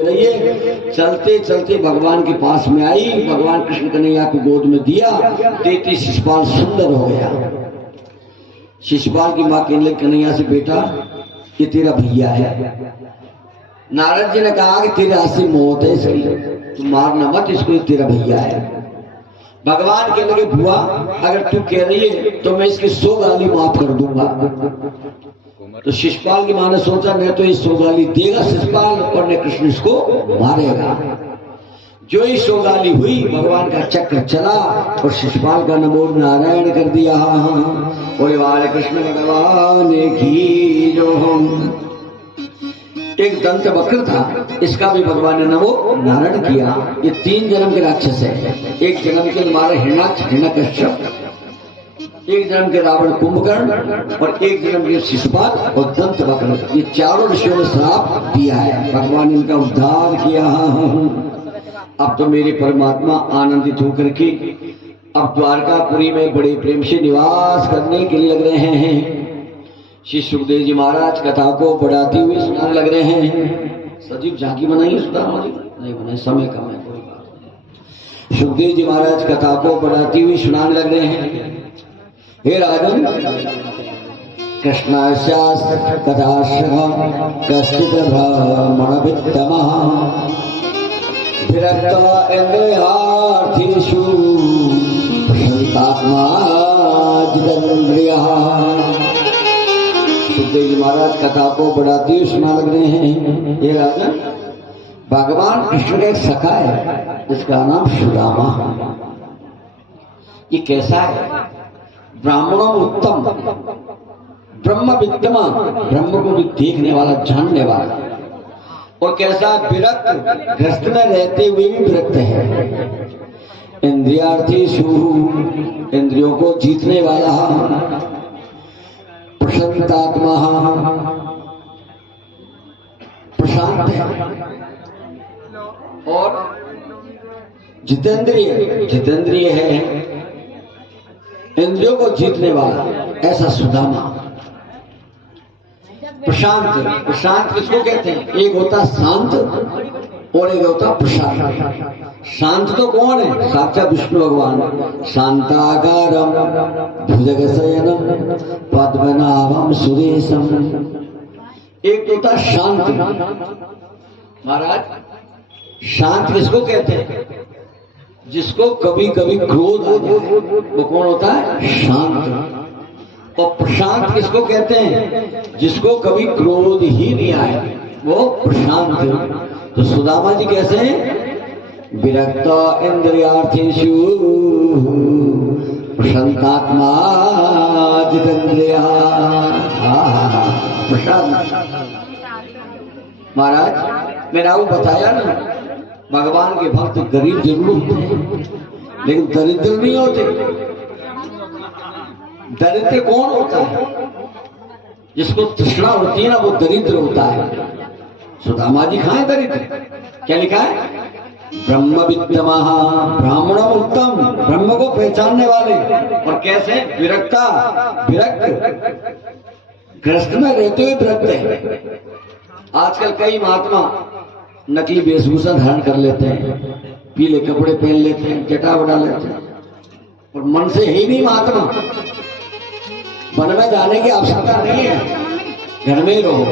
रहिए। चलते चलते भगवान के पास में आई, भगवान कृष्ण कन्हैया को गोद में दिया, देती शिशुपाल सुंदर हो गया। शिशुपाल की माँ कहने लगी कन्हैया से, बेटा ये तेरा भैया है। नारद जी ने कहा कि तेरे हाथ से मौत है इसकी, तू मारना मत इसको, ये तेरा भैया है। भगवान कहने लगे बुआ अगर तू कह रही है तो मैं इसकी 100 गाली माफ कर दूंगा। तो शिशुपाल की मां ने सोचा मैं तो ये 100 गाली देगा शिशुपाल और ने कृष्ण इसको मारेगा। जो ही 100 गाली हुई भगवान का चक्र चला और शिशुपाल का नमो नारायण कर दिया। बोले वाले कृष्ण भगवान की जो हम। एक दंत वक्र था, इसका भी भगवान ने नमो नारायण किया। ये 3 जन्म के राक्षस है। एक जन्म के मारे हिरण्यकश्यप, एक जन्म के रावण कुंभकर्ण और एक जन्म के शिशुपाल और दंत वक्र। ये चारों ऋषियों ने श्राप दिया है, भगवान ने इनका उद्धार किया। अब तो मेरे परमात्मा आनंदित होकर के अब द्वारकापुरी में बड़े प्रेम से निवास करने के लिए लग रहे हैं। श्री सुखदेव जी महाराज कथा को बढ़ाते हुए सुनाने लग रहे हैं। सजीव झांकी बनाइए सुधामा जी, नहीं बनाए, समय कम है, कोई बात नहीं। सुखदेव जी महाराज कथा को बढ़ाते हुए सुनाने लग रहे हैं। हे राजन, कृष्णास्यास्य कथाश्रवः कश्चित् ब्राह्मणवित्तमः विरक्त इन्द्रियार्थेषु प्रशान्तात्मा जितेन्द्रियः। सुखदेव जी महाराज कथा को बढ़ाते हुए सुना लग रहे हैं। हे राजन, भगवान कृष्ण का एक सखा है, इसका नाम सुदामा। ये कैसा है? ब्राह्मणों उत्तम, ब्रह्म विद्यमान, ब्रह्म को भी देखने वाला, जानने वाला। और कैसा? विरक्त, गृहस्थ में रहते हुए भी विरक्त है। इंद्रियार्थेषु, इंद्रियों को जीतने वाला। प्रशांतात्मा, प्रशांत है। और जितेंद्रिय, जितेंद्रिय है, इंद्रियों को जीतने वाला, ऐसा सुदामा। प्रशांत, प्रशांत किसको कहते हैं? एक होता शांत और एक होता प्रशांत। शांत तो कौन है? साक्षात विष्णु भगवान। शांताकारम भुजगशयनम पद्मनाभम सुरेशम। एक होता शांत। महाराज, शांत किसको कहते हैं? जिसको कभी कभी क्रोध आ जाए, वो कौन होता है? शांत। और प्रशांत किसको कहते हैं? जिसको कभी क्रोध ही नहीं आए, वो प्रशांत। तो सुदामा जी कैसे हैं? विरक्त इंद्रियार्थेषु प्रशांतात्मा जितेन्द्रियः। प्रशांत। महाराज, मैंने आपको बताया ना, भगवान के भक्त गरीब जरूर होते हैं लेकिन दरिद्र नहीं होते। दरिद्र कौन होता है? जिसको तृष्णा होती है ना, वो दरिद्र होता है। सुदामा जी खाए दरिद्र। क्या लिखा है? ब्रह्म विद्यमः, ब्राह्मणों उत्तम, ब्रह्म को पहचानने वाले। और कैसे? विरक्ता, विरक्त, गृहस्थ में रहते हुए विरक्त है। आजकल कई महात्मा नकली वेशभूषा धारण कर लेते हैं, पीले कपड़े पहन लेते हैं, जटा बढ़ा लेते हैं, और मन से ही नहीं महात्मा। वन में जाने की आवश्यकता नहीं है, घर में ही रहो।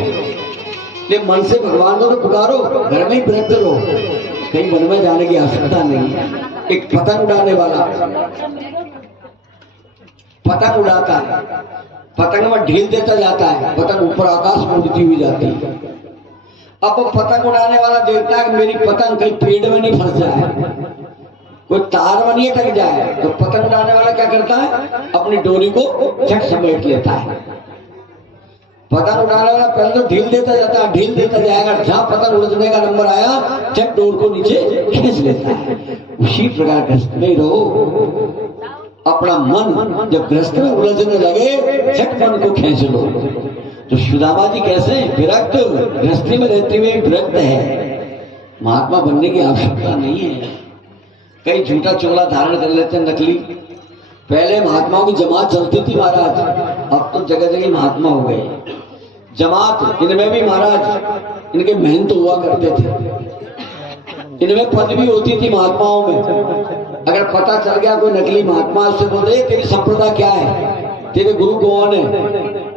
लेकिन मन से भगवान को तो पुकारो, घर में ही विरक्त रहो, कहीं वन में जाने की आवश्यकता नहीं है। एक पतंग उड़ाने वाला पतंग उड़ाता है, पतंग में ढील देता जाता है, पतंग ऊपर आकाश में उड़ती हुई जाती है। अब वो पतंग उड़ाने वाला देखता है कि मेरी पतंग कहीं पेड़ में नहीं फंस जाए, कोई तार में नहीं अटक जाए। तो पतंग उड़ाने वाला क्या करता है? अपनी डोरी को झट समेट लेता है। पतंग उड़ाने वाला पहले तो ढील देता जाता है, ढील देता जाएगा, जहां पतंग उड़ने का नंबर आया झट डोर को नीचे खींच लेता है। उसी प्रकार गृहस्थ में रहो। अपना मन जब गृहस्थ में उलझने लगे, झट मन को खींच लो। तो सुदामा जी कैसे? विरक्त, गृहस्थी में रहते हुए विरक्त है। महात्मा बनने की आवश्यकता नहीं है। कई झूठा चोला धारण कर लेते हैं, नकली। पहले महात्माओं की जमात चलती थी महाराज, अब तो जगह जगह महात्मा हो गए। जमात, इनमें भी महाराज इनके महंत हुआ करते थे, इनमें पदवी होती थी महात्माओं में। अगर पता चल गया कोई नकली महात्मा, उससे बोलते तेरी संप्रदाय क्या है, तेरे गुरु कौन है,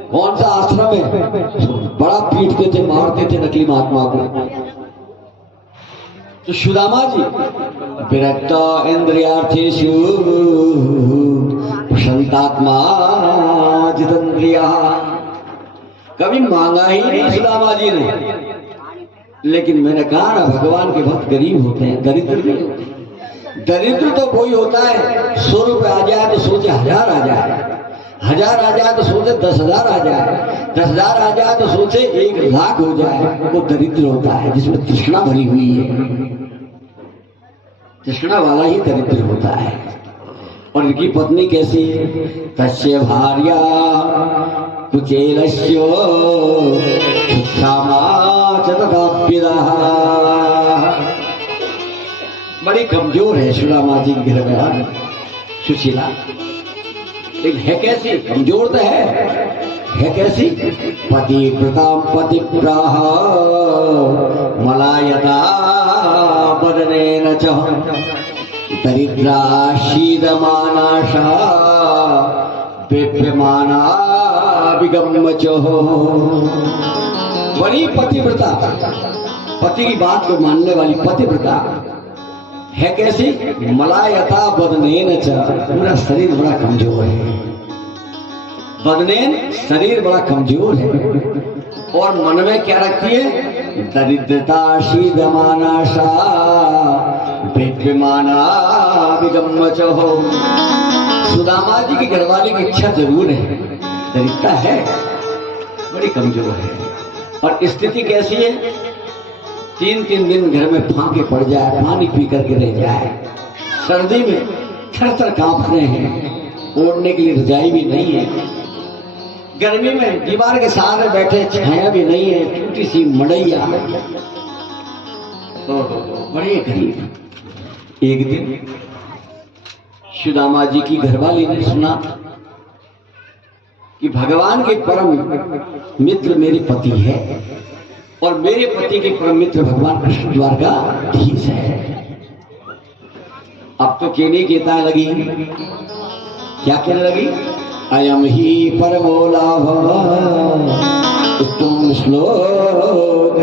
कौन सा आश्रम है, बड़ा पीटते थे, मारते थे नकली महात्मा को। तो सुदामा जी विरक्त इंद्रियार्थेषु प्रशांतात्मा जितेंद्रिया, कभी मांगा ही नहीं सुदामा जी ने। लेकिन मैंने कहा ना, भगवान के भक्त गरीब होते हैं, दरिद्र नहीं होते। दरिद्र तो कोई होता है 100 रुपए आ जाए तो सोचे 1000 आ जाए, 1000 आ जाए तो सोचे 10,000 आ जाए, 10,000 आ जाए तो सोचे 1,00,000 हो जाए। वो दरिद्र होता है जिसमें तृष्णा भरी हुई है, तृष्णा वाला ही दरिद्र होता है। और इनकी पत्नी कैसी है, तस्य भार्या कुचेलस्यो बड़ी कमजोर है सुदामा जी की घर में सुशीला। एक है कैसी, कमजोर तो है कैसी, पतिव्रता पतिव्राह मलायता बदनेन च दरिद्रा शीदमानाशा पेप्यमाना विगम्मचो। बड़ी पतिव्रता, पति की बात को मानने वाली पतिव्रता है कैसी, मलायता बदनेन च, पूरा शरीर बड़ा कमजोर है, बदनेन शरीर बड़ा कमजोर है। और मन में क्या रखती है, दरिद्रता शीदमानाशा पेप्यमाना विगम्मचो। सुदामा जी की घरवाली की इच्छा जरूर है, दरिद्रता है, बड़ी कमजोर है। और स्थिति कैसी है, 3-3 दिन घर में फांके पड़ जाए, पानी पी करके रह जाए, सर्दी में थर-थर कांप रहे हैं, ओढ़ने के लिए रजाई भी नहीं है, गर्मी में दीवार के सहारे बैठे, छाया भी नहीं है, टूटी सी मड़ैया, तो बड़े गरीब। एक दिन सुदामा जी की घरवाली ने सुना कि भगवान के परम मित्र मेरे पति है और मेरे पति के परम मित्र भगवान कृष्ण द्वारकाधीश है। अब तो कहने कहता लगी, क्या कहने लगी, अयम ही परमो लाभ तुम श्लोक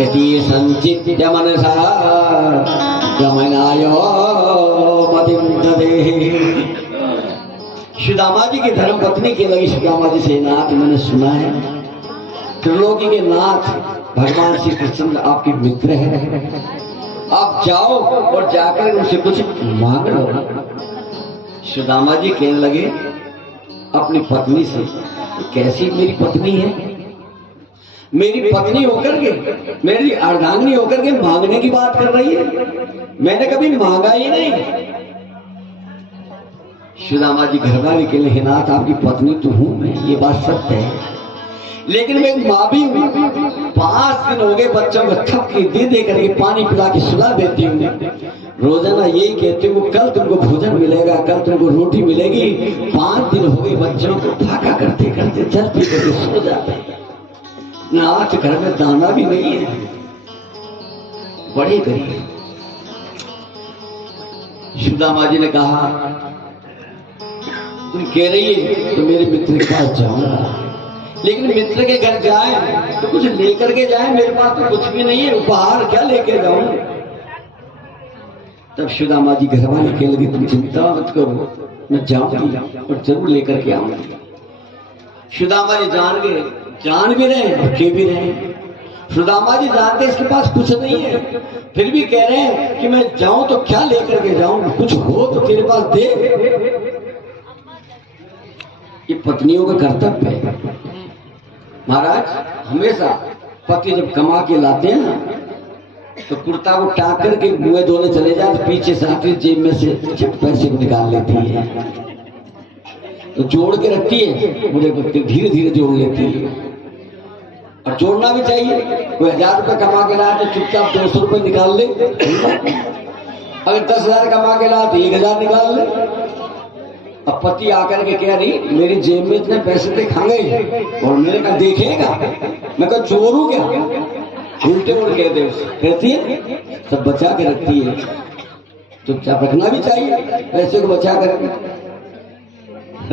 यदि संचित्य मनसा गमनायो मतिं ददेहि। सुदामा जी की धर्म पत्नी के लगी सुदामा जी से, नाथ मैंने सुना है त्रिलोकी के नाथ भगवान श्री कृष्ण आपके मित्र है, आप जाओ और जाकर उनसे कुछ मांग लो। सुदामा जी कहने लगे अपनी पत्नी से, कैसी मेरी पत्नी है, मेरी पत्नी होकर के, मेरी अर्धांगिनी होकर के मांगने की बात कर रही है, मैंने कभी मांगा ही नहीं। सुदामा जी घरवाली के लिए, नाथ आपकी पत्नी तो हूं मैं, ये बात सत्य है, लेकिन मैं माँ भी हूं। 5 दिन हो गए बच्चों को थपकी दे करके पानी पिला के सुला देती हूँ, रोजाना यही कहती हूँ कल तुमको भोजन मिलेगा, कल तुमको रोटी मिलेगी। 5 दिन हो गए बच्चों को फाका करते करते जल पी करके सो जाते हैं, नाथ घर में दाना भी नहीं है, बड़े गरीब। सुदामा जी ने कहा तुम कह रही है तो मेरे मित्र के पास जाऊंगा, लेकिन मित्र के घर जाए तो कुछ लेकर के जाए, मेरे पास तो कुछ भी नहीं है, उपहार क्या लेके जाऊं। तब सुदामा जी घरवाली कहने लगी तुम चिंता मत करो, मैं जाऊंगी और जरूर लेकर के आऊंगी। सुदामा जी जान भी रहे और कह भी रहे। सुदामा जी जानते इसके पास कुछ नहीं है, फिर भी कह रहे हैं कि मैं जाऊं तो क्या लेकर के जाऊं, कुछ हो तो तेरे पास दे। ये पत्नियों का कर्तव्य है महाराज। हमेशा पति जब कमा के लाते हैं ना तो कुर्ता को टाक करके मुंह धोने चले जाए तो पीछे से आकर जेब में से झट पैसे को निकाल लेती है, तो जोड़ के रखती है, मुझे धीरे धीरे जोड़ लेती है। और जोड़ना भी चाहिए, कोई 1000 रुपए कमा के लाए तो चुपचाप 200 रुपए निकाल ले, अगर 10,000 कमा के लाए तो 1,000 निकाल ले। अब पति आकर के कह रही मेरी जेब में इतने पैसे थे खा गए, और मैंने कहा देखेगा मैं कहा चोरू क्या, उल्टे उल्ट कहते उसे, कहती है सब बचा के रखती है, चुपचाप रखना भी चाहिए, पैसे को बचा कर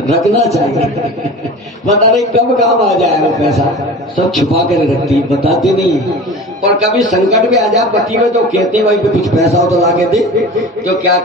रखना चाहिए। बता रहे कब काम आ जाए वो पैसा, सब छुपा कर रखती है, बताते नहीं है। और कभी संकट में आ जाए पति में तो कहते हैं भाई कुछ पैसा हो तो ला के दे, तो क्या